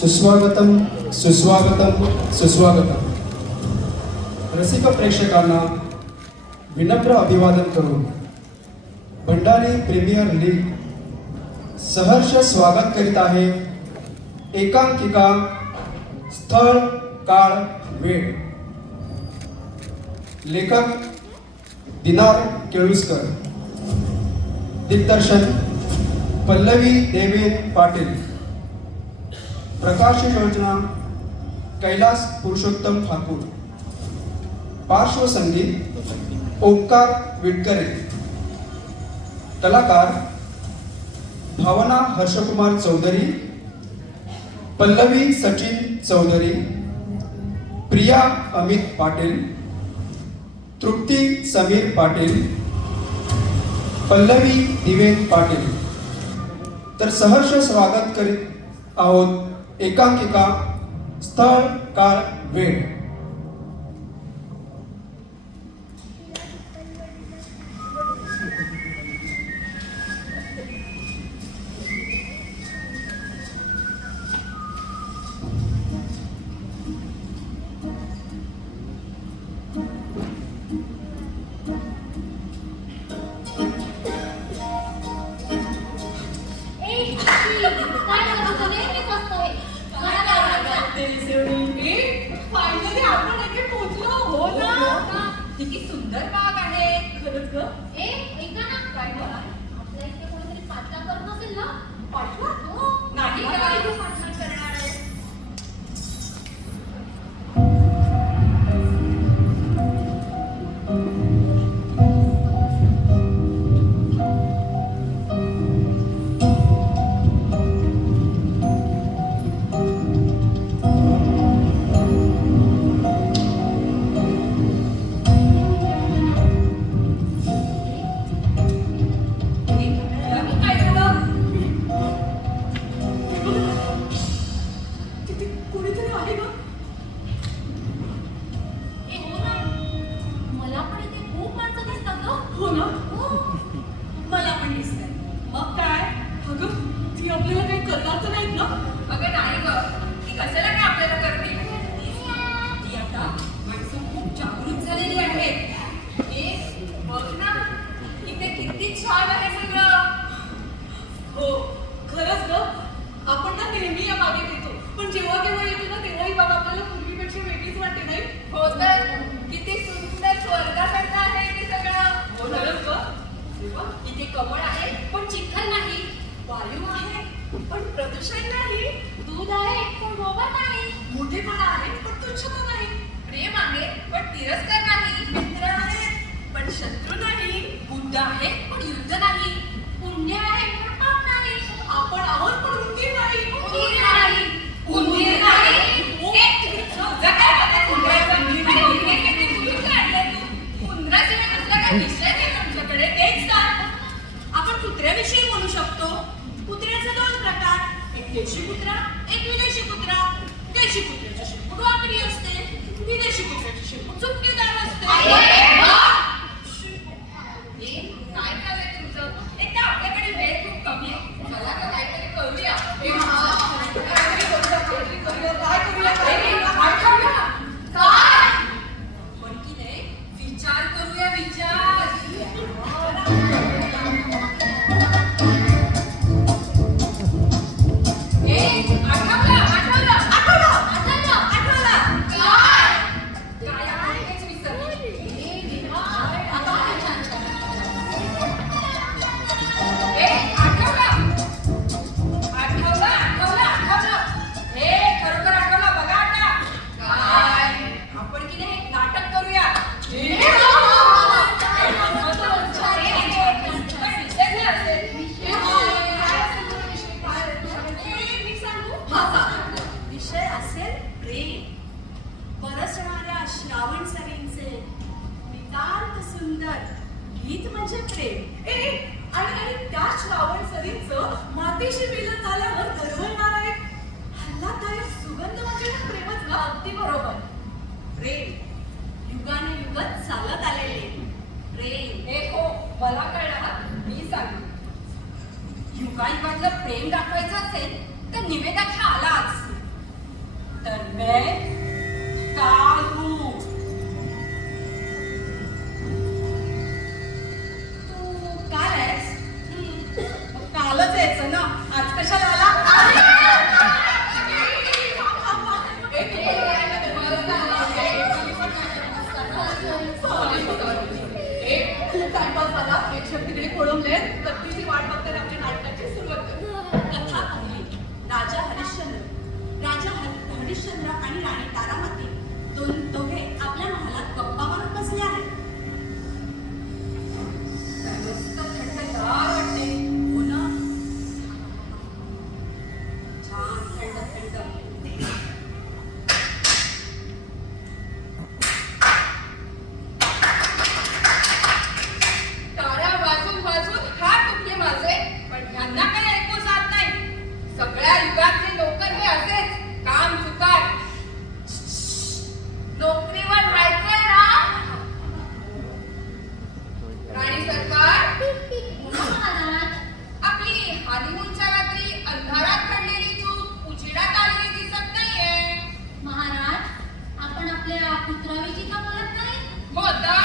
सुस्वागतम सुस्वागतम सुस्वागतम. रसिक प्रेक्षकांना विनम्र अभिवादन करून भंडारी प्रीमियर लीग सहर्ष स्वागत करीत आहे. एकांकिका स्थळ काळ वेळ. लेखक दिनार केळुसकर. दिग्दर्शन पल्लवी देवेन पाटील. प्रकाश योजना कैलास पुरुषोत्तम ठाकूर. पार्श्वसंगीत ओंकार विटकरे. कलाकार भावना हर्षकुमार चौधरी, पल्लवी सचिन चौधरी, प्रिया अमित पाटील, तृप्ती समीर पाटील, पल्लवी दिवेन पाटील. तर सहर्ष स्वागत करीत आहोत एकांकिका स्थळ काळ वेळ. किती सुंदर बाग आहे खरंच ग. ऐका ना, काय बोला? आपल्या इथे कोणीतरी पाठला करत असेल ना? पाठवा? हो. नाही मला काय? इथे पाठला करणार आहे. काय झालं? तिथे कोणीतरी आहे ग. हो ना, मला पण इथे खूप माणसं दिसतात ग. हो ना, हो. मला पण दिसतंय. मग काय अगं, ती आपल्याला काही करणार तर नाहीत ना? अगं नाही ग, ती कशाला काय आपल्याला करतील. ती आता माणसं खूप जागृत झालेली आहेत. बघ ना, इथे किती छान आहे सगळं. हो खरंच ग, आपण ना नेहमी या बागेत येतो, पण जेव्हा केव्हा येतो ना तेव्हा ही बाग आपल्याला पूर्वीपेक्षा वेगळीच वाटते नाही. हो तर किती सुंदर स्वर्गासारखं आहे ते सगळं. हो खरंच ग. तेव्हा इथे कमळ आहे पण चिखल नाही, वायू आहे पण प्रदूषण नाही, दूध आहे पण गोबर नाही. मोठेपणा आहे पण तुच्छता नाही, प्रेम आहे पण तिरस्कार नाही, मित्र आहेत पण शत्रू नाही, बुद्ध आहे पण युद्ध नाही, पुण्य आहे पण पाप नाही. आपण आहोत पण उंदीर नाही. उंदीर नाही. उंदीर नाही. तुझं काय मत उंदराचं? आणि उंदीर किती दूर काढलं तू? उंदराशिवाय दुसरा काय विषय नाही तुमच्याकडे, तेच सांग. आपण कुत्र्याविषयी बोलू शकतो. कुत्र्याचे दोन प्रकार, एक देशी कुत्रा, एक विदेशी कुत्रा. देशी कुत्र्याची शेपूट वाकडी असते, विदेशी कुत्र्याची शेपूट चुपकेदार असते. काय चाललंय तुमचं? एक तर आपल्याकडे वेळ खूप कमी आहे. मला तर काहीतरी करूया. काय? पण की नाही, विचार करूया विचार. काय हेच विसरले. हे खरोखर आठवलं बघा आता. काय? आपण की नाही एक नाटक करूया. विषय असेल प्रेम. बरसणाऱ्या श्रावण सरींचे नितांत सुंदर गीत म्हणजे प्रेम. आणि त्या श्रावण सरींचं मातीशी मिलन झाल्यावर दरवळणारा एक हल्लादायक सुगंध म्हणजे प्रेमच ना. अगदी बरोबर. प्रेम युगानुयुगात चालत आलेले प्रेम. हे हो, मला कळलं. मी सांगू. युगायुगातलं प्रेम दाखवायचं असेल तर निवेदा हा आलाच. तर मैं काल हूं. तू काल आहेस? मग कालच यायचं ना, आज कशाला आला? खूप टाइमपास झाला. प्रेक्षक तिकडे खोळंबले, तर तुझी वाट बघतात आमच्या नाटकाची सुरुवात कर. कथा पहिली. राजा हरिश्चंद्र आणि राणी तारामती दोघे आपल्या महालात गप्पा मारत बसले आहेत. मस्त थंडगार वाटते. हो ना? छान थंड थंड. टाळ्या वाजून वाजून हात दुखले माझे, पण यांना काही ऐकू जात नाही. सगळ्या युगातले नोकर हे असेच काम चुकार. नोकरीवर राहायचंय ना राणी सरकार? महाराज, आपली हानिमूनच्या रात्री अंधारात घडलेली चूक उजेडात आलेली दिसत नाहीये. महाराज, आपण आपल्या पुत्राविषयी का बोलत नाही? हो तर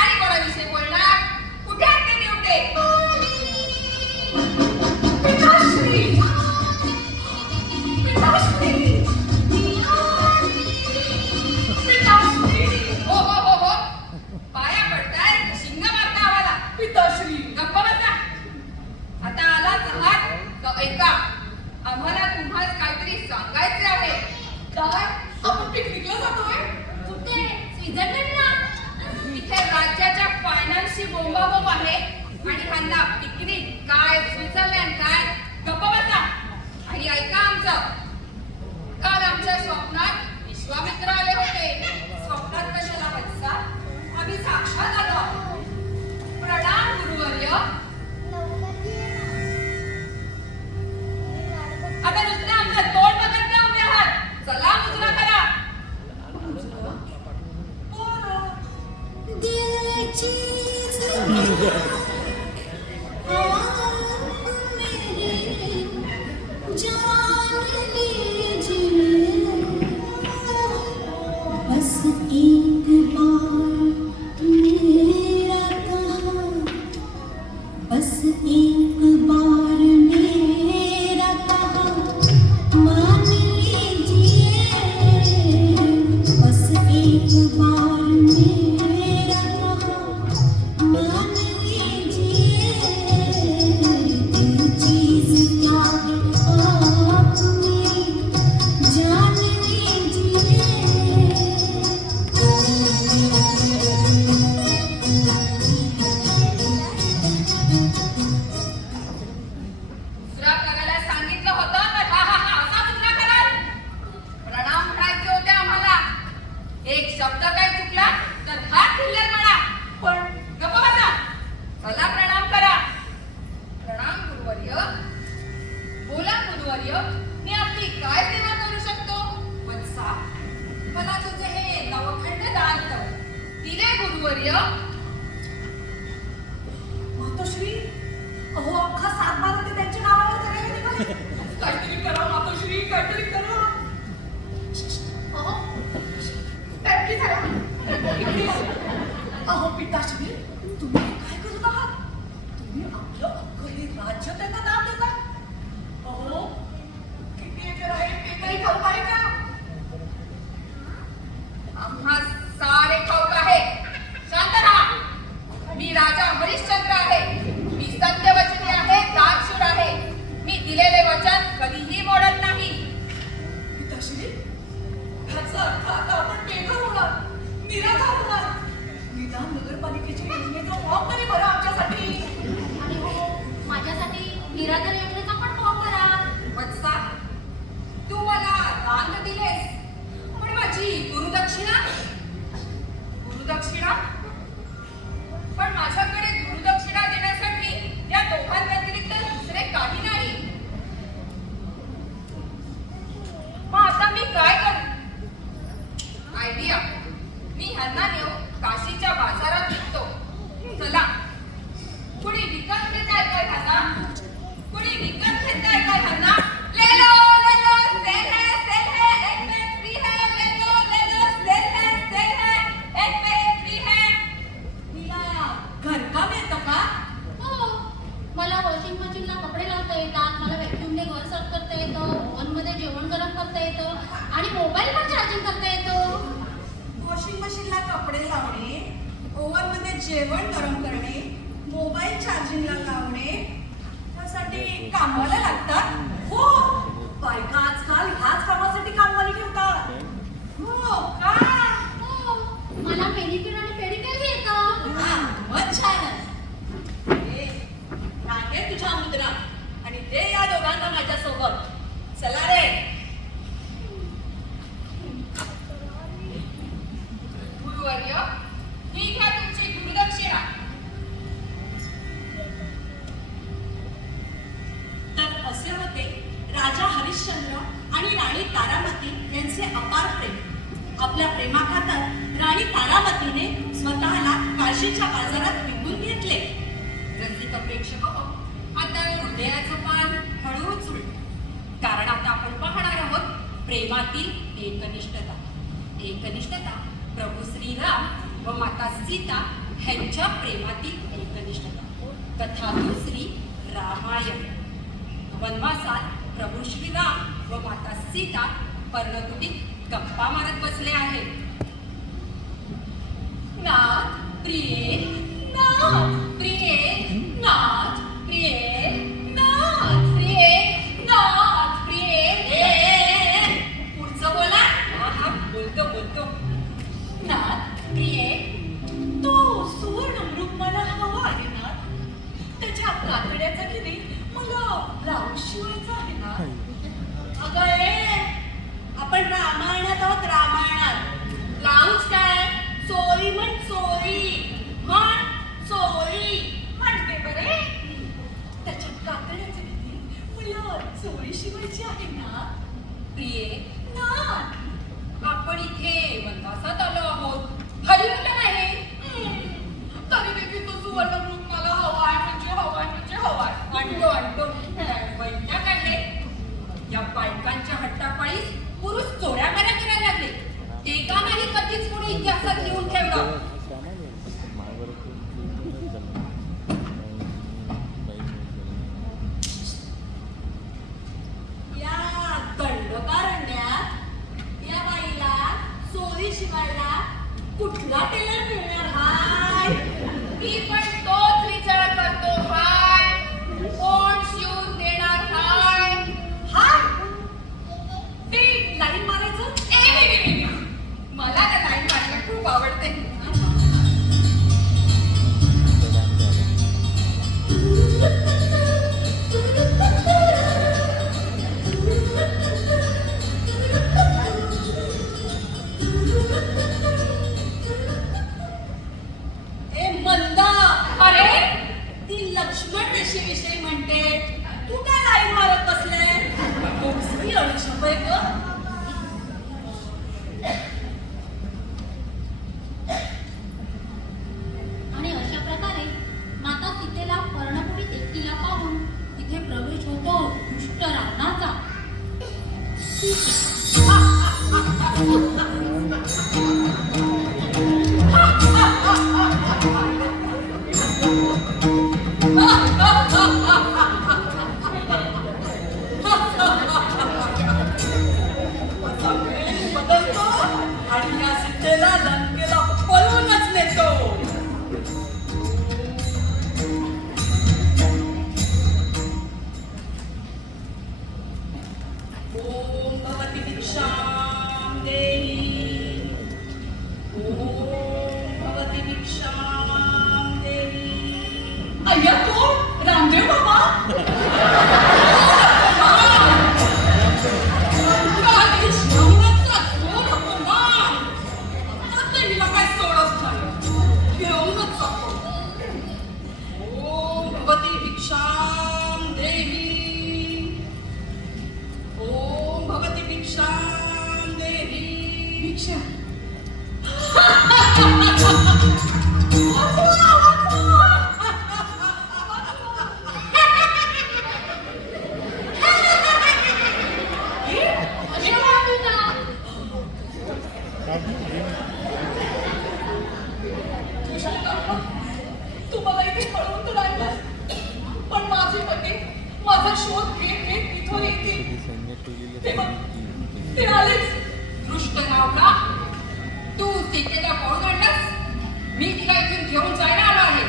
आणि कोणाविषयी बोलणार? कुठे आहेत ते देवटे? पिताश्री! पिताश्री! पिताश्री! हो हो हो हो पाया पडताय, शिंग मारता आम्हाला. पिताश्री! गप्प बसा. आता आलाच आहात तर ऐका, आम्हाला तुम्हाला काहीतरी सांगायचे आहे. काय? आपण पिकनिकला जातोय? कुठे? स्वित्झर्लंडला? इथे राज्याच्या फायनान्सची बोंबाबोंब आहे आणि ह्यांना पिकनिक काय, स्वित्झर्लंड काय? गप्प बसा आणि ऐका आमचं. काल आमच्या स्वप्नात विश्वामित्र आले होते. स्वप्नात कशाला वत्सा? आम्ही साक्षात आलो आहोत. प्रणाम गुरुवर्य. आता नुसतं आमचं तोंड बघत नाही उभे आहात. चला मुजरा करा. बस एक बार मेरा कहा, बस एक बार मेरा कहा मान लीजिए, बस एक बार मेरा कहा मान लीजिए, दिल चीज क्या है आप मेरी जान लीजिए. मुजरा करायला सांगितलं होतं तर हा हा हा असा मुजरा कराल. प्रणाम म्हणायचे होते आम्हाला. एक शब्द काय चुकला तर हात दिले म्हणा. पण गप्प बसा. चला प्रणाम करा. प्रणाम गुरुवर्य. बोला गुरुवर्य, मी आपली काय सेवा करू शकतो? वत्सा, मला तुझे हे नवखंड दान कर. दिले गुरुवर्य. मातोश्री, अहो अख्खा सातबारा ते त्यांच्या नावावर करायला निघाले. काहीतरी करा मातोश्री, काहीतरी करा. अहो, टॅक्की झाला. अहो पिताश्री, तुम्ही काय करत आहात? तुम्ही आपलं अख्खं हे राज्य त्यांना दान देता. अहो, किती एकर आहे ते काही ठाऊक आहे का? आम्हा सारे ठाऊक आहे. शांत राहा. मी राजा हरिश्चंद्र आहे. मी सत्यवचनी आहे, दानशूर आहे. मी दिलेले वचन कधीही मोडत नाही. पिताश्री, ह्याचा अर्थ आता आपण बेघर होणार, निराधार होणार. निदान नगरपालिकेची योजनेचा फॉर्म तरी भरा आमच्यासाठी. आणि हो, माझ्यासाठी निराधार योजनेचा पण फॉर्म भरा. वत्सा, तू मला दान तर दिलेस, पण माझी गुरुदक्षिणा? गुरुदक्षिणा? पण माझ्याकडे गुरुदक्षिणा देण्यासाठी या दोघांव्यतिरिक्त दुसरे काही नाही. मग आता मी काय करू? आयडिया. मी ह्यांना नेऊन काशीच्या बाजारात विकतो. चला, कुणी विकत घेताय काय ह्यांना? कुणी विकत घेताय काय ह्यांना? ले लो, सेल है, एक में मोबाईल पण चार्जिंग करता येतो. वॉशिंग मशीनला कपडे लावणे, ओव्हन मध्ये जेवण गरम करणे, मोबाईल चार्जिंगला लावणे, त्यासाठी कामवाल्या लागतात. हो, बायका आजकाल ह्याच कामासाठी कामवाली ठेवतात. हो का? हो, मला मेनिक्युअर आणि पेडिक्युअर येतं. हा, मग छानच. ए, नाके तुझ्या मुद्रा आणि दे या दोघांना माझ्यासोबत. चला रे. गुरुवर्य, ही घ्या तुमची गुरुदक्षिणा. तर असे होते राजा हरिश्चंद्र आणि राणी तारामती यांचे अपार प्रेम. आपल्या प्रेमाखातर राणी तारामतीने स्वतःला काशीच्या बाजारात विकून घेतले. रसिक प्रेक्षक हो, आता हृदयाचं पान हळूच उलट. कारण आता आपण पाहणार आहोत प्रेमातील एकनिष्ठता. एकनिष्ठता प्रभू श्रीराम व माता सीता ह्यांच्या प्रेमातील एकनिष्ठता. कथा दुसरी रामायण. वनवासात प्रभू श्रीराम व माता सीता पर्णकुटीत गप्पा मारत बसले आहेत. नाथ प्रिये, नाथ प्रिये, नाथ प्रिये, नाथ प्रिये, नाथ प्रिये. पुढचं बोला. हा बोलतो. नाथ प्रिये, तो सुवर्ण मृग मला हवा आहे ना. त्याच्या कातड्याचा किरी मला ब्लाऊज शिवायचा आहे ना. अगं आपण रामायणात आहोत. रामायणात ब्लाऊज काय? चोरी म्हण चोरी. म्हण चोरी म्हणते बरे. त्याच्या कातड्याचा किरी मला चोरी शिवायची आहे ना. प्रिये, नाथ, आपण इथे वनवासात आलो आहोत, हरिवलं नाही. तरी देखील तो सुवर्ण मृग मला हवाय म्हणजे हवाय. आणतो वैद्या काढले. या बायकांच्या हट्टापायी पुरुष चोऱ्या माऱ्या करायला लागले. ते का नाही कधीच कोणी इतिहासात लिहून ठेवलं. या दंडकारण्यात या बाईला चोरी शिवायला कुठला टेलर मिळणार हाय? मी पण तोच विचार करतो. हाय, कोण शिवून देणार? हाय हाय, ते लाईन मारायचं. मला ना लाईन मारायला खूप आवडते. ए मंदा, अरे ती लक्ष्मण रेषेविषयी म्हणते. तू काय लाईन मारत बसले? मोजकी अळीशपय ग. आणि अशा प्रकारे माता सीतेला पर्णकुटीत एकटीला पाहून तिथे प्रवेश होतो दुष्ट रावणाचा. बदलतो आणि या सीतेला लंकेला पळूनच नेतो. ओम भगवती दीक्षां देहि. ओम भगवती दीक्षां देहि. अय्या कोण? रामदेव बाबा. तू मला इथे पळवून तर लागलास, पण माझे पती माझा शोध घेत घेत इथून येतील. ते आलेच. दुष्ट रावणा, तू सीतेला कोण आणलास? मी तिला इथून घेऊन जायला आलो आहे.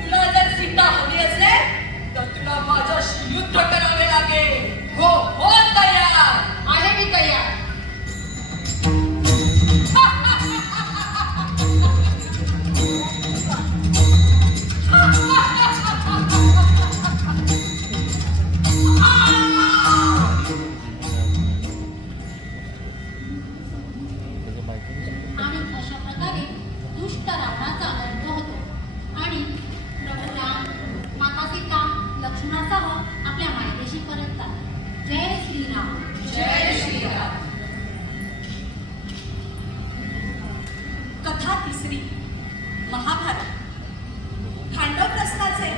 तुला जर सीता हवी असेल तर तुला माझ्याशी युद्ध करावे लागेल. हो हो तयार आहे मी तयार. आणि अशा प्रकारे दुष्ट रावणाचा अंत होतो आणि प्रभू राम, माता सीता लक्ष्मणासह आपल्या मायदेशी परततात. जय श्रीराम. जय श्रीराम. कथा तिसरी. महाभारत. खांडवप्रस्थाचे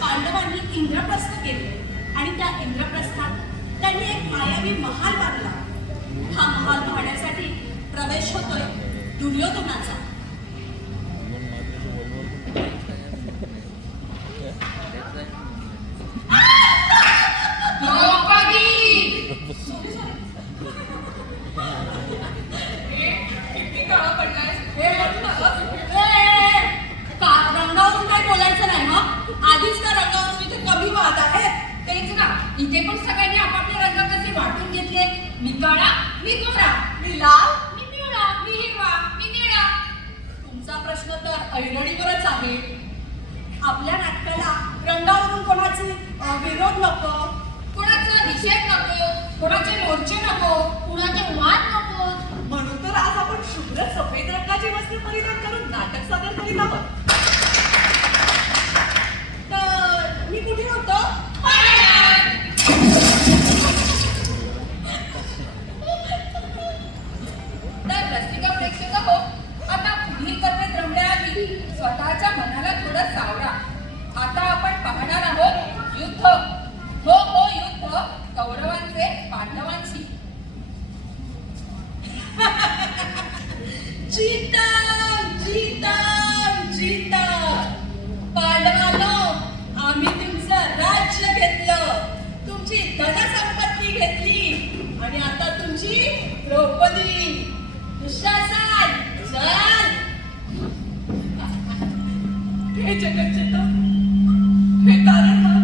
पांडवांनी इंद्रप्रस्थ केले आणि त्या इंद्रप्रस्थात त्यांनी एक मायावी महाल बांधला. हा महाल पाहण्यासाठी प्रवेश होतोय दुर्योधनाचा. किती काळा पडलाय? रंगावरून काय बोलायचं नाही मग. आधीच त्या रंगावरून इथे कमी वाद आहे. तेच ना, इथे पण सगळ्यांनी आपापले रंग कसे वाटून घेतले. मी काळा, मी गोरा, मी लाल. मी पिवळा, मी हिरवा, मी निळा. तुमचा प्रश्न तर ऐरणीवरच आहे. आपल्या नाटकाला रंगावरून कोणाचे विरोध नको, कोणाचा निषेध नको, कोणाचे मोर्चे नको, कुणाचे वाद नको. म्हणून तर आज आपण शुभ्र सफेद रंगाचे वस्त्र परिधान करून नाटक सादर करीत आहोत. तर मी कुठे होतो? तर रसिक प्रेक्षक हो, आता पुढील कथेत रमण्या आधी स्वतःच्या मनाला थोडं सावरा. आता आपण पाहणार आहोत युद्ध. हो युद्ध कौरवांचे पांडवांशी. जीतम जीतम जीतम. पांडवांनो, आम्ही तुमचं राज्य घेतलं, तुमची धनसंपत्ती घेतली आणि आता तुमची द्रौपदी. दुःशासन चल. हे जगज्जेता, हे तारणहार,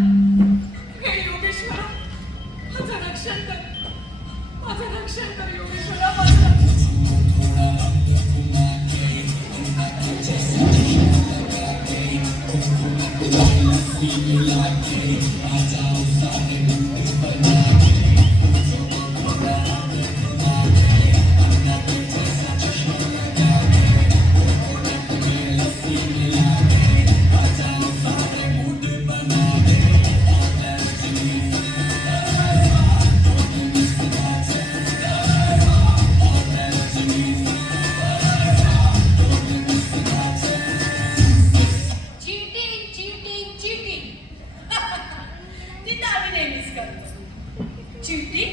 हे योगेश्वरा, माझं रक्षण कर, माझं रक्षण कर योगेश्वरा, माझं. Cheating cheating cheating. ती तर आम्ही नेहमीच करतो. चिट्टी?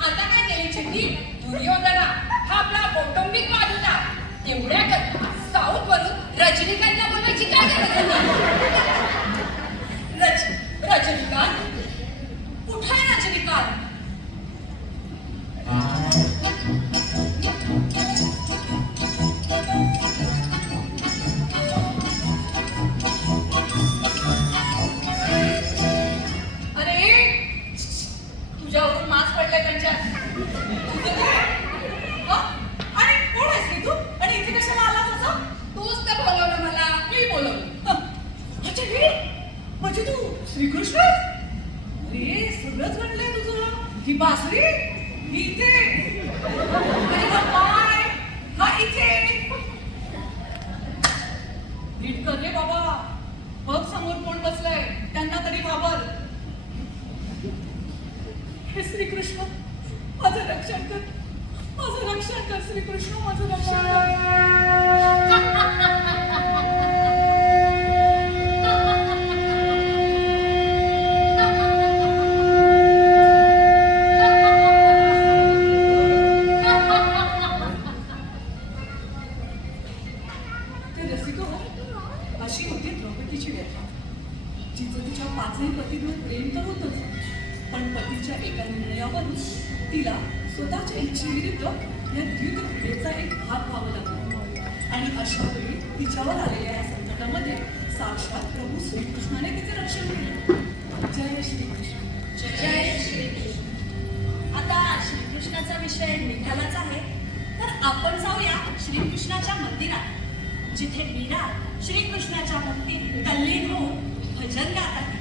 आता काय केली चिट्टी? दुर्योधना हा आपला कौटुंबिक वाद होता. तेवढ्या करता साऊथ वरून रजनीकांतला बोलवायची काय गरज होती? रजनीकांत? कुठे आहे रजनीकांत? अरे, तुझ्यावरून मास्क पडलाय त्यांच्यात. तुझं काय? हं? आणि कोण आहेस रे तू? आणि इथे कशाला आलास असं? तूच तर बोलवलं मला. मी बोलवलं. हं. अच्छा हे? म्हणजे तू श्रीकृष्ण? अरे, सगळंच घडलंय तुझं. ही बासरी, ही इथे. आणि हा पाय, हा इथे. नीट कर रे बाबा. बघ समोर कोण बसलाय, त्यांना तरी घाबर. हे श्रीकृष्ण, माझं रक्षण कर, माझं रक्षण कर श्रीकृष्ण, माझं रक्षण ते रसिक हो, अशी होती द्रौपदीची व्यथा. जिचं तिच्या पाचही पतीवर प्रेम तर होतंच, पण पतीच्या एका निर्णयावरून तिला स्वतःच्या इच्छेविरुद्ध या द्वितक्रियेचा एक भाग व्हावं लागलं. आणि अशा वेळी तिच्यावर आलेल्या या संकटामध्ये साक्षात प्रभू श्रीकृष्णाने तिचे रक्षण केले. जय श्रीकृष्ण. जय श्रीकृष्ण. आता श्रीकृष्णाचा विषय निघालाच आहे, तर आपण जाऊया श्रीकृष्णाच्या मंदिरात, जिथे मीरा श्रीकृष्णाच्या मुक्तीत तल्लीन होऊन भजन गात आहे.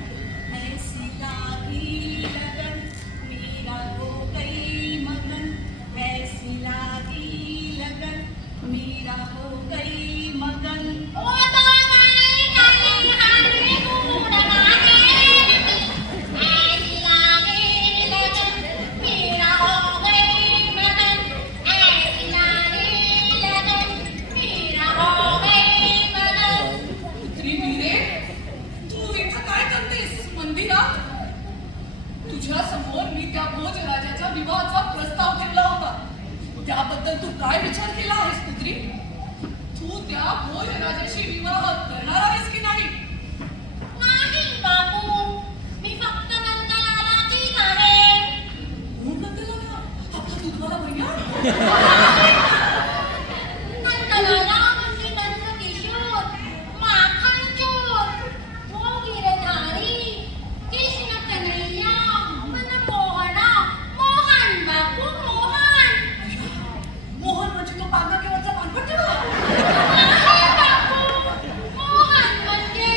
ऐसी लागी लगन मीरा हो गई मगन, ऐसी लागी लगन मीरा हो गई मगन. ओ तो गाई गाई हारे गुण गाने, ऐसी लागे लगन मेरा हो गई मगन, ऐसी लागे लगन मेरा हो गई मगन. पुत्री मीरे, तू इथं काय करतेस मंदिरात? तुझ्या समोर मी त्या भोजराजाच्या विवाहाचा प्रस्ताव ठेवला होता. त्याबद्दल तू काय विचार केला आहेस पुत्री? तू त्या भोजराजाशी विवाह करणार आहेस की नाही? नाही बाबू, मी फक्त नंदलालाचीच आहे. कोण नंदलाला? आपला दूधवाला भैया? नंदलाला म्हणजे नंदकिशोर, माखनचोर, मोगिरधारी, कृष्ण कन्हैया, मनमोहना, मोहन बापू मोहन. मोहन म्हणजे तो पांगाकेवरचा पानपट्टीवाला? नाही बापू, मोहन म्हणजे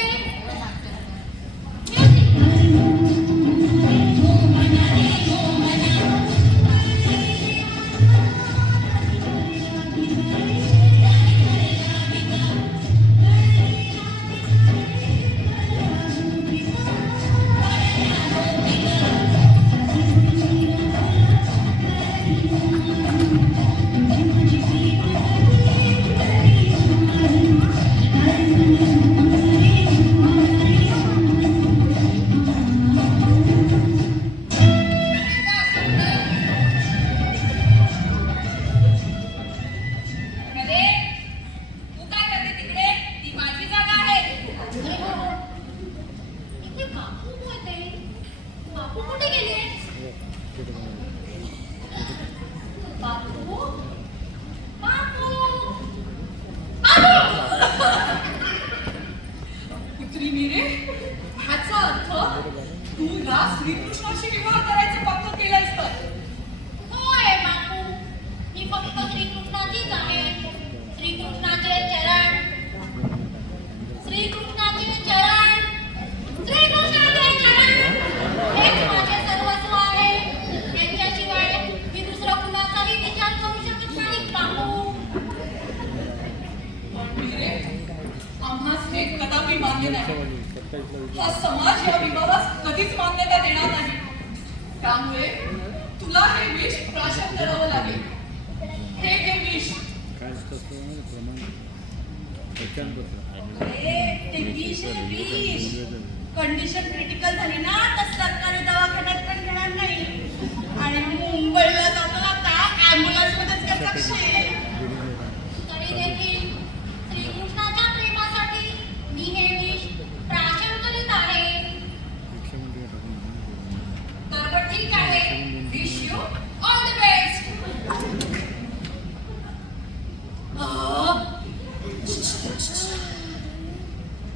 अरे तू काय करते तिकडे? ती माझी जागा आहे. अरे हो, इथे बापू होते. बापू कुठे गेले? बापू बापू पुत्री मीरे, ह्याचा अर्थ तू या श्रीकृष्णाशी विवाह करायचं पक्क केलंयस तर? होय बापू, मी फक्त श्रीकृष्णाचीच आहे. श्रीकृष्णाचे चरण, श्रीकृष्णाचे चरण, श्रीकृष्णाचे चरण हेच माझे सर्वस्व आहे. यांच्याशिवाय मी दुसरा कुणाचाही विचार करू शकत नाही बापू. पण मीरे, आम्हास हे कदापि मान्य नाही. हा समाज या विवाहास कधीच मान्यता देणार नाही. त्यामुळे तुला हे विष प्राशन करावं लागेल. हे घे विष. अरे ते विष आहे, विष. कंडिशन क्रिटिकल झाली ना तर सरकारी दवाखान्यात पण घेणार नाही. आणि मुंबईला जाताना आता ॲम्ब्युलन्समध्येच कसं जाशील? तरी देखील श्रीकृष्णाच्या प्रेमासाठी मी हे विष प्राशन करीत आहे. तर मग ठीक आहे. Wish you all the best.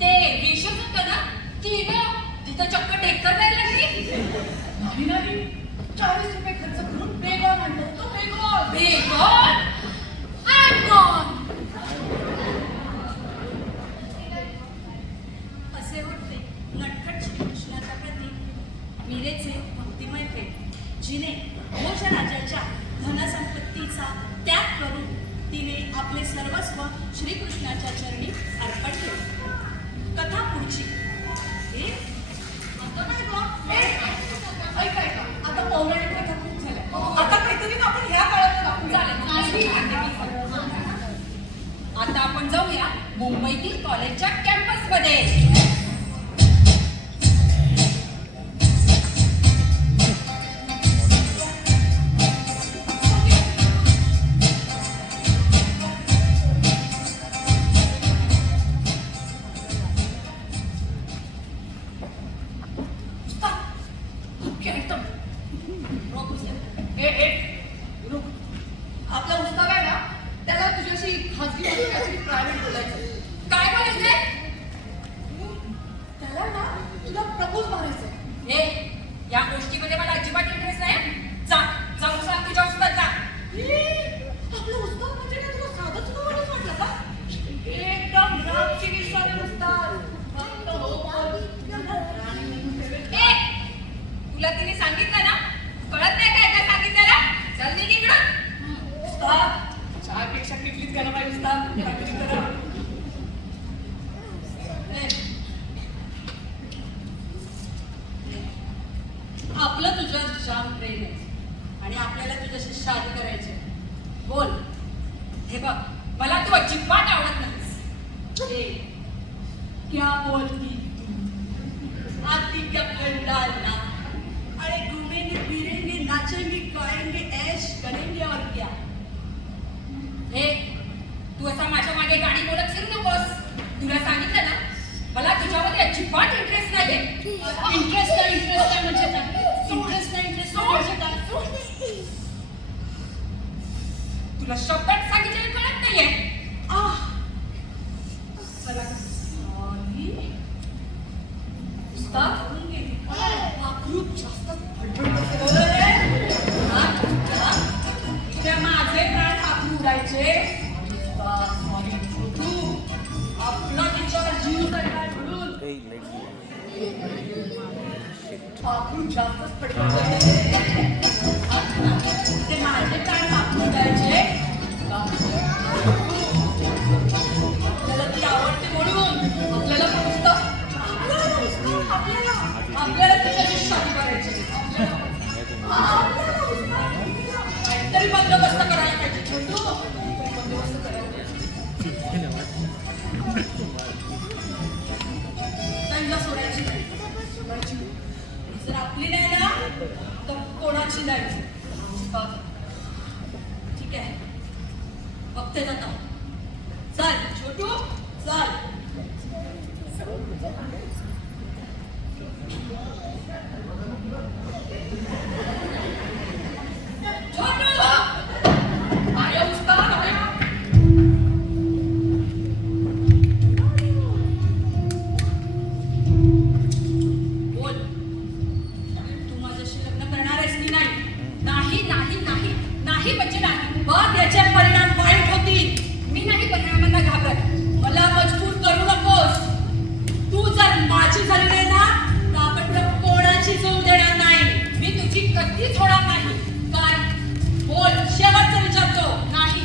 ते विशच होतं ना? ती ना तिथं चक्क टेक्कर द्यायला लागली. नाही नाही, 40 रुपये खर्च करून बेगॉन आणलं होतं. Baygon. Baygon? I am gone. असे होते नटखट श्रीकृष्णाच्या प्रती मीरेचे भक्तिमय प्रेम, जिने भोजराजाच्या धनसंपत्तीचा त्याग करून तिने आपले सर्वस्व श्रीकृष्णाच्या चरणी अर्पण केले. कथा पुढची. आता काय गं? ऐका ऐका, आता पौराणिक कथा खूप झाल्या. आता काहीतरी आपण ह्या काळात दाखवू. आता आपण जाऊया मुंबईतील कॉलेजच्या कॅम्पसमध्ये. एकदम. रोखूच. ए ए, रुक. आपला उस्ताद आहे ना त्याला तुझ्याशी खाजगी काहीतरी प्रायव्हेट बोलायचं. काय बोलायचंय? त्याला ना तुला प्रपोज मारायचंय. हे या गोष्टीमध्ये मला अजिबात इंटरेस्ट नाही. जा जाऊन सांग तुझ्या उस्तादला. आपलं उस्ताद म्हणजे काय तुला साधं सुद्धा वाटत वाटलं का? एकदम रामची विश्वाने उस्ताद. फक्त हो बोल. ए तुला तिने सांगितलं ना, कळत नाही काय काय सांगितलेलं? चल निघ इकडं. उस्ताद चहापेक्षा किटलीच घ्यायला पाहिजे उस्ताद. काहीतरी करा. आपलं तुझ्यावर जाम प्रेम आहे आणि आपल्याला तुझ्याशी शादी करायची आहे. बोल. हे बघ मला तू अजिबात आवडत नाहीस. ए, क्या बोलती आती क्या खंडालना अरे घूमेंगे फिरेंगे नाचेंगे गाएंगे ऐश करेंगे और क्या. हे तू असा माझ्या मागे गाणी बोलत फिरू नकोस. तुला सांगितलं ना मला तुझ्यामध्ये अजिबात इंटरेस्ट नाहीये. इंटरेस्ट नाही म्हणजे काय? इंटरेस्ट नाही म्हणजे काय? तुला शब्दात सांगितलेलं कळत नाहीये. चला सॉरी उस्ताद खूप जास्त त्या माझे प्राण हात उडायचे. आपला तिच्यावर जीव करणार म्हणून खूप जास्तच पडले. ते माझे प्राण कापून द्यायचे. आपल्याला ती आवडते म्हणून आपल्याला पुस्तक आपल्याला तिच्याशी शादी करायची. काहीतरी बंदोबस्त करायला पाहिजे. छोटू काहीतरी बंदोबस्त करायला पाहिजे. त्यांना सोडायची नाही. सोडायची नाही. जर आपली नाही ना तर कोणाची नाही. ठीक आहे बघते जाता. चल छोटू चल. बोल. तू माझ्याशी लग्न करणार आहेस की नाही? नाही नाही नाही नाही म्हणजे नाही. बघ याचे परिणाम वाईट होतील. मी नाही परिणामांना घाबरत. मला मजबूर करू नकोस. तू जर माझी झाली नाही ना तर आपण तुला कोणाची जाऊ देणार नाही. मी तुझी कधीच होणार नाही. काय? बोल. शेवटचं विचारतो. नाही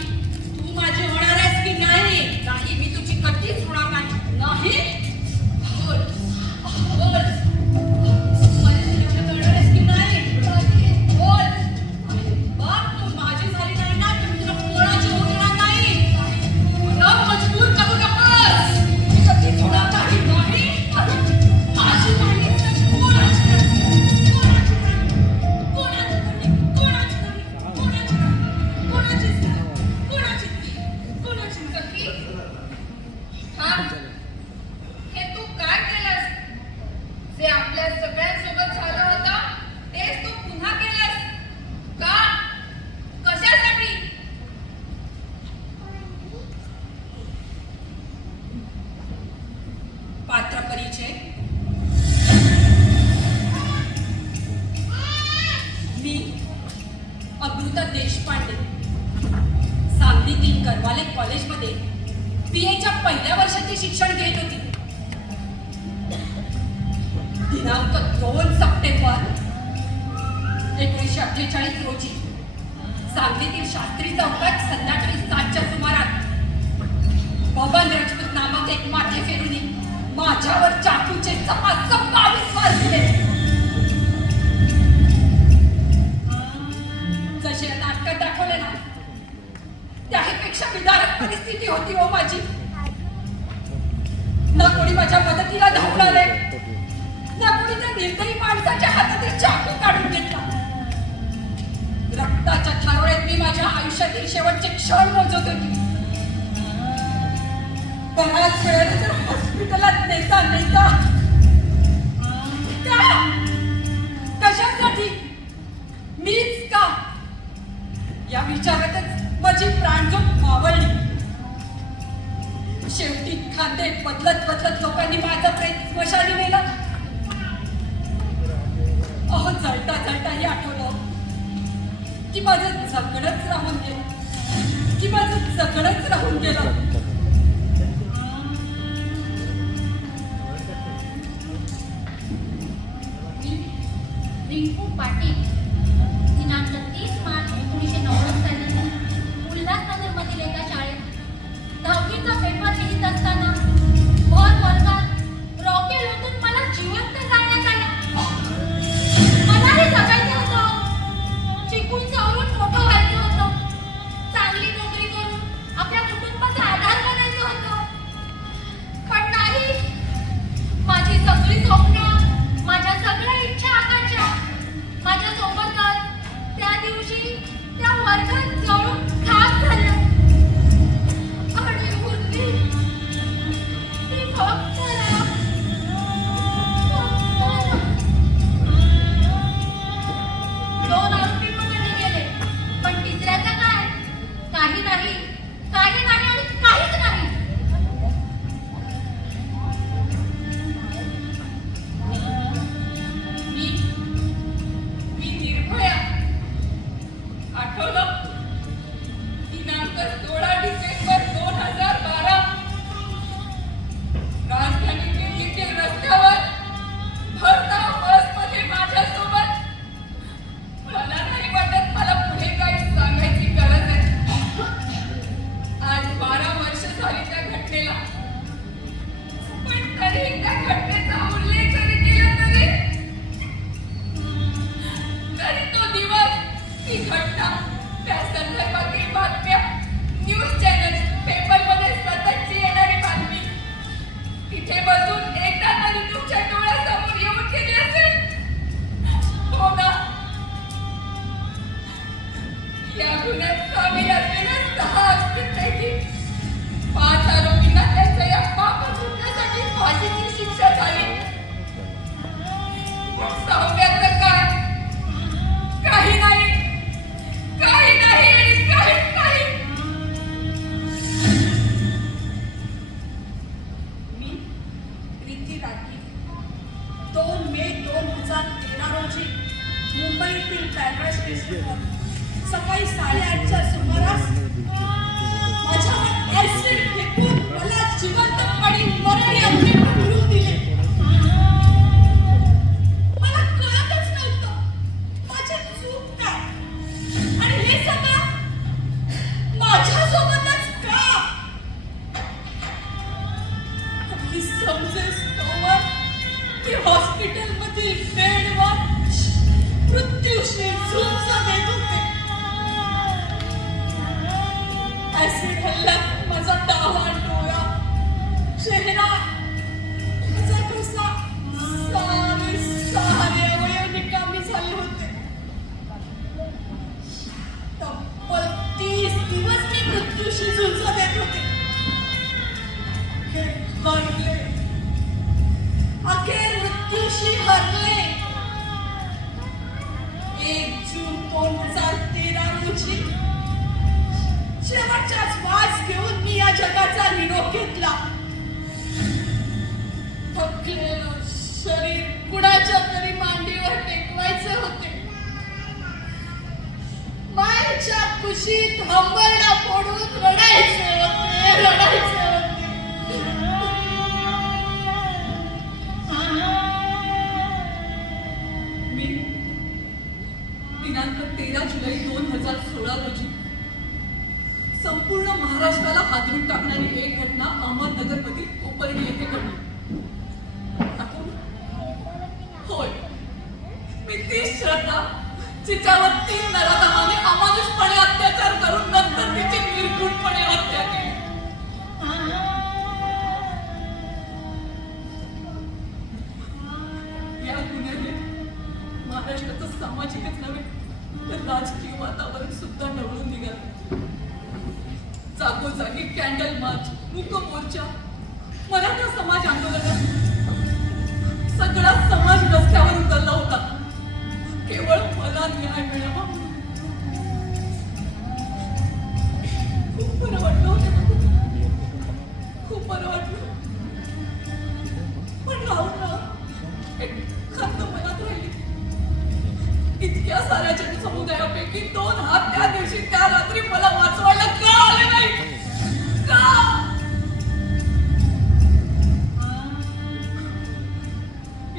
तू माझी होणार आहेस की नाही? नाही मी तुझी कधीच होणार नाही. नाही? बोल. बोल. तू माझ्याशी लग्न करणार आहेस की नाही? बोल. बघ तू माझी झाली नाही ना तर मी तुला कोणाची होऊ देणार नाही. मला मजबूर करू नकोस. मी कधीच होणार नाही. नाही? माझी नाही तर कोणाची नाही? कोणाची नाही? कोणाची नाही? कोणाची नाही? कोणाची नाही? कोणाचीच नाही. कोणाची नाही? कोणाची नाही? सखी हा हे तू काय केलंस? जे आपल्या सगळ्यांसोबत झालं होतं तेच तू पुन्हा केलंस का? कशासाठी? पात्र परिचय. मी अमृता देशपांडे सांगलीतील करवाले कॉलेजमध्ये BA पहिल्या वर्षाचे शिक्षण घेत होती. दिनांक 2 सप्टेंबर 1948 रोजी सांगलीतील शास्त्री चौकात संध्याकाळी 7च्या सुमारास बबन राजपूत नामक एक माथे फेरुनी माझ्यावर चाकूचे चपाचप 22 वार दिले. जसे या नाटकात दाखवले ना त्याहीपेक्षा विदारक परिस्थिती होती हो माझी. ना कोणी माझ्या मदतीला धावून आले ना कोणी त्या निर्दयी माणसाच्या हातातील चाकू काढून घेतला. रक्ताच्या थारोळ्यात मी माझ्या आयुष्यातील शेवटचे क्षण मोजत होती. बराच वेळाने तर हॉस्पिटलात नेता नेता का? कशासाठी? मीच का? या विचारातच जीवाची प्राणज्योत मावळली. शेवटी खांदे बदलत बदलत लोकांनी माझं प्रेम स्मशानी नेलं. अहो जळता जळताही आठवलं की माझं जगणंच राहून गेलं, की माझं जगणंच राहून गेलं. रिंकू पाटील दिनांक 30 मार्च 1990 साली उल्हासनगरमधील एका शाळेत 10वीचा पेपर लिहित असताना भर वर्गात रॉकेल होतून मला जिवंत जाळण्यात आलं. मलाही जगायचं होतं, शिकून सवरून मोठं व्हायचं होतं, चांगली नोकरी करून आपल्या कुटुंबाचा आधार बनायचं होतं. पण नाही, माझी सगळी स्वप्न, माझ्या सगळ्या इच्छा आकांक्षा माझ्या सोबतच त्या दिवशी त्या वर्गात जळून खाक झाल्या. आणि उरली ती फक्त दोन आरोपी पकडले गेले, पण तिसऱ्याचं काय? काही नाही, काही नाही आणि काहीच नाही. मी निर्भया. आठवलं दिनांक 16 डिसेंबर 2012 राजधानी दिल्लीतील रस्त्यावर भरधाव बसमध्ये माझ्यासोबत. मला नाही वाटत मला पुढे काही सांगायची गरज आहे. आज 12 वर्ष झाली त्या घटनेला, पण तरीही त्या घटनेचा उल्लेख जरी केला तरी तो दिवस, ती घटना, त्या संदर्भातील बातम्या, न्यूज चॅनल, पेपरमध्ये सततची येणारी बातमी, तिथे बसून एकदा तरी तुमच्या डोळ्यासमोर येऊन गेली असेल. हो ना? या गुन्ह्यात सामील असलेल्या 6 आरोपींपैकी 5 आरोपींना त्यांच्या या पापकृत्यासाठी फाशीची शिक्षा झाली. 6व्याचं काय? काही नाही, काही नाही आणि काहीच नाही. मी प्रीती राठी 2 मे 2013 रोजी मुंबईतील बँड्रा स्टेशनवर सकाळी 8:30च्या सुमारास माझ्यावर ऍसिड फेकून मला जिवंतपणी मरणी आज्ञा ठोकून दिली. मला कळतच नव्हतं माझी चूक काय आणि हे सगळं माझ्यासोबतच का? काही समजेस तोवर मी हॉस्पिटलमधील बेडवर मृत्यूशी झुंज देत होते. ऍसिड हल्ल्यात माझा डावा डोळा, चेहरा, माझा घसा, सारे अवयव निकामी झाले होते. तब्बल 30 दिवस मी मृत्यूशी झुंज देत होते. अखेर मृत्यूशी हरले. 1 जून 2013 रोजी शेवटचा श्वास घेऊन मी या जगाचा निरोप घेतला. थकलेलं शरीर कुणाच्या तरी मांडीवर टेकवायचे होते. मायेच्या खुशीत हंबरडा फोडून रडायचे होते, रडायचे होते. मी दिनांक 13 जुलै 2016 रोजी संपूर्ण महाराष्ट्राला हादरून टाकणारी एक घटना अहमदनगरमधील कोपर्डी येथे घडली. होय, मी तीच श्रद्धा जिच्यावर 3 नराधमाने अमानुषपणे अत्याचार करून नंतर तिची निर्घृणपणे हत्या केली. या गुन्ह्याने महाराष्ट्राचं सामाजिकच नव्हे तर राजकीय वातावरण सुद्धा ढवळून निघालं. जागोजागी कॅन्डल मार्च, मूक मोर्चा, मराठा समाज आंदोलन, सगळा समाज रस्त्यावर उतरला होता केवळ मला न्याय मिळावा. खूप बरं वाटलं. पण राहून ना एक खंत मनात राहिली. इतक्या साऱ्या जनसमुदायापैकी 2 हात त्या दिवशी त्या रात्री मला वाचवायला का आले नाही? का?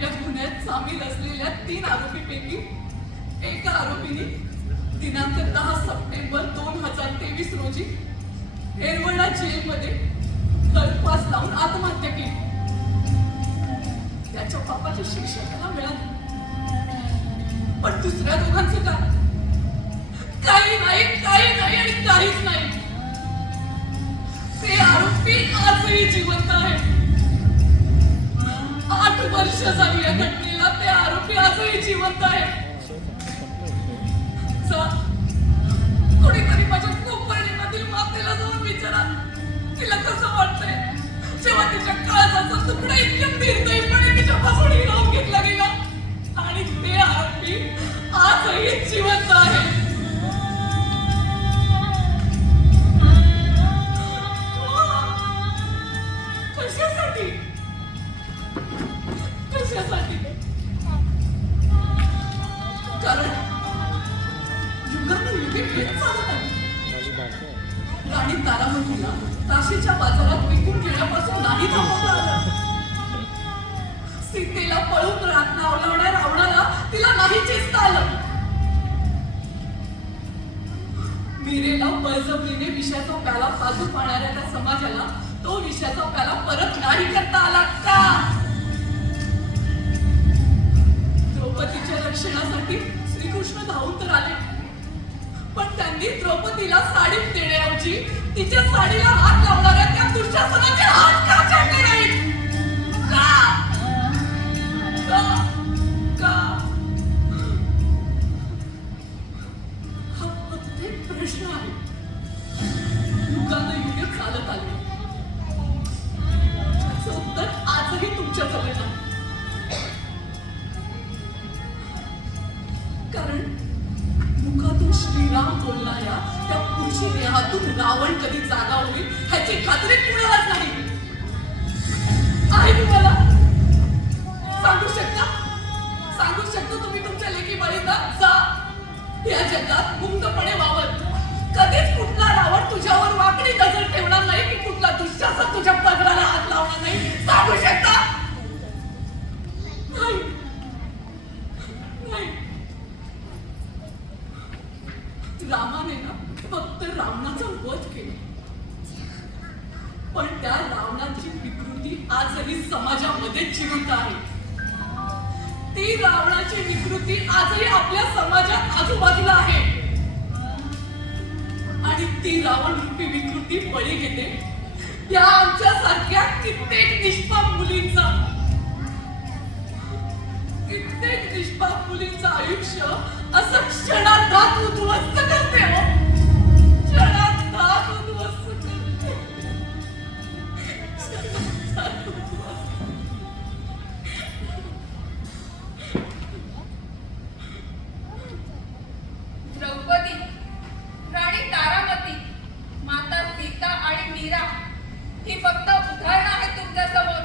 या गुन्ह्यात सामील असलेल्या 3 आरोपीपैकी एका आरोपीने दिनांक 10 सप्टेंबर 2023 रोजी एरवडा जेलमध्ये गळफास लावून आत्महत्या केली. त्याच्या बापाची शिक्षा त्याला मिळाली. पण दुसऱ्या दोघांचं काय? काही नाही, काही नाही आणि काहीच नाही. ते आरोपी आजही जिवंत आहेत. 8 वर्ष झाली या घटनेला. ते आरोपी आजही जिवंत आहेत. कोणीतरी माझ्या कोपरडीमधील मातेला जाऊन विचारा तिला कसं वाटतंय जेव्हा तिच्या काळजाचा तुकडा इतक्या निर्दयीपणे तिच्यापासून हिरावून घेतला गेला आणि ते आरोपी आजही जिवंत आहे. कशासाठी? कशासाठी? कारण युगानुयुगे हेच चालत आहे. राणी तारामतीला काशीच्या बाजारात विकून घेण्यापासून नाही थांबवता आलं. सीतेला पळून नावलवण्या रावणाला तिला नाही चेचता आलं. मीरेला बळजबरीने विषाचा प्याला पाजू पाहणाऱ्या त्या समाजाला तो विषाचा प्याला परत नाही करता आला का? द्रौपदीच्या रक्षणासाठी श्रीकृष्ण धावून तर आले. पण त्यांनी द्रौपदीला साडी देण्याऐवजी तिच्या साडीला हात लावणाऱ्या त्या दुःशासनाचे हात का छाटले नाहीत? का? का? का? हा प्रत्येक प्रश्न आहे. युगानुयुगे चालत आले. त्याचं उत्तर आजही तुमच्या जवळ नाही. कारण मुखातून श्रीराम बोलणाऱ्या त्या पुरुषी देहातून रावण कधी जागा होईल ह्याची खात्री कुणालाच नाही. आहे तुम्हाला? सांगू शकता? सांगू शकतो तुम्ही तुमच्या लेकी बाळींना जा या जगात मुक्तपणे वावर. कधीच कुठला रावण तुझ्यावर वाकडी नजर ठेवणार नाही की कुठला दुःशासन तुझ्या पदराला हात लावणार नाही. सांगू शकता? नाही. नाही. रामाने ना फक्त रावणाचा वध केला. पण त्या रावणाची विकृती आजही समाजामध्ये जिवंत आहे. ती रावणाची विकृती आजही आपल्या समाजात आजूबाजूला आहे. आणि ती रावण रूपी विकृती बळी घेते या आमच्या सारख्या कित्येक निष्पाप मुलींचा. कित्येक निष्पाप मुलींचं आयुष्य असं क्षणार्धात उद्ध्वस्त करते हो. क्षणार्धात उद्ध्वस्त करते. द्रौपदी, राणी तारामती, माता सीता आणि मीरा ही फक्त उदाहरणं आहेत तुमच्या समोर.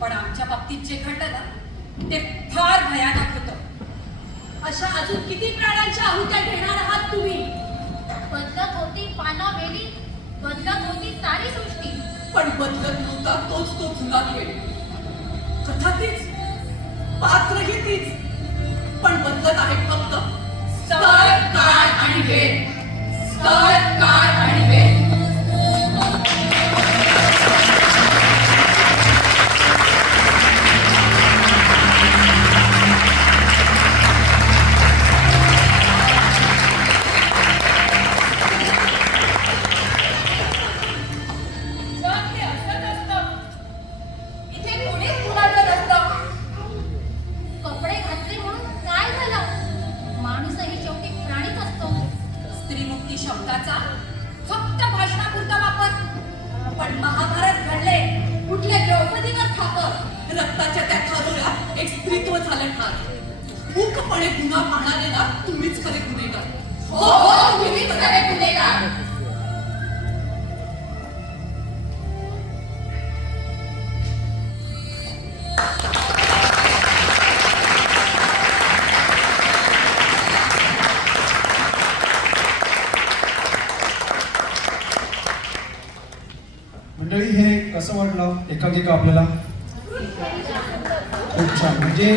पण आमच्या बाबतीत जे घडलं ना ते फार भयानक होतं. अशा अजून किती प्राण्यांच्या आहुत्या घेणार आहात तुम्ही? बदलत होती पाना वेली, बदलत होती सारी सृष्टी. पण बदलत नव्हता तोच तो जुना खेळ. कथा तीच, पात्रही तीच, पण बदलत आहे फक्त स्थळ, काळ आणि वेळ. स्थळ, काळ आणि वेळ. जग हे असंच असतं. इथे कोणीच कुणाचं नसतं. कपडे घातले म्हणून काय झालं? माणूसही शेवटी प्राणीच असतो. स्त्रीमुक्ती शब्दाचा फक्त भाषणापुरता वापर. पण महाभारत घडले कुठल्या द्रौपदीवर खापर. रक्ताच्या त्या खारोऱ्यात एक स्त्रीत्व झालं ठार. मूकपणे गुन्हा पाहणाऱ्याला तुम्हीच खरे गुन्हेगार. हो हो, तुम्हीच खरे गुन्हेगार. कसं वाटलं एकांकिका आपल्याला? खूप छान. म्हणजे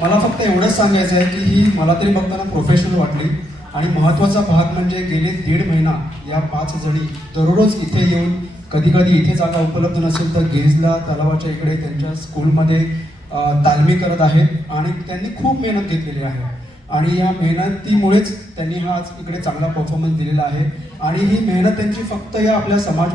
मला फक्त एवढंच सांगायचं आहे की ही मला तरी बघताना प्रोफेशनल वाटली आणि महत्त्वाचा भाग म्हणजे गेले 1.5 महिना या 5 जणी दररोज इथे येऊन कधी कधी इथे जागा उपलब्ध नसेल तर गिरिजला तलावाच्या इकडे त्यांच्या स्कूलमध्ये तालमी करत आहेत आणि त्यांनी खूप मेहनत घेतलेली आहे आणि या मेहनतीमुळेच त्यांनी हा आज इकडे चांगला परफॉर्मन्स दिलेला आहे आणि ही मेहनत त्यांची फक्त या आपल्या समाज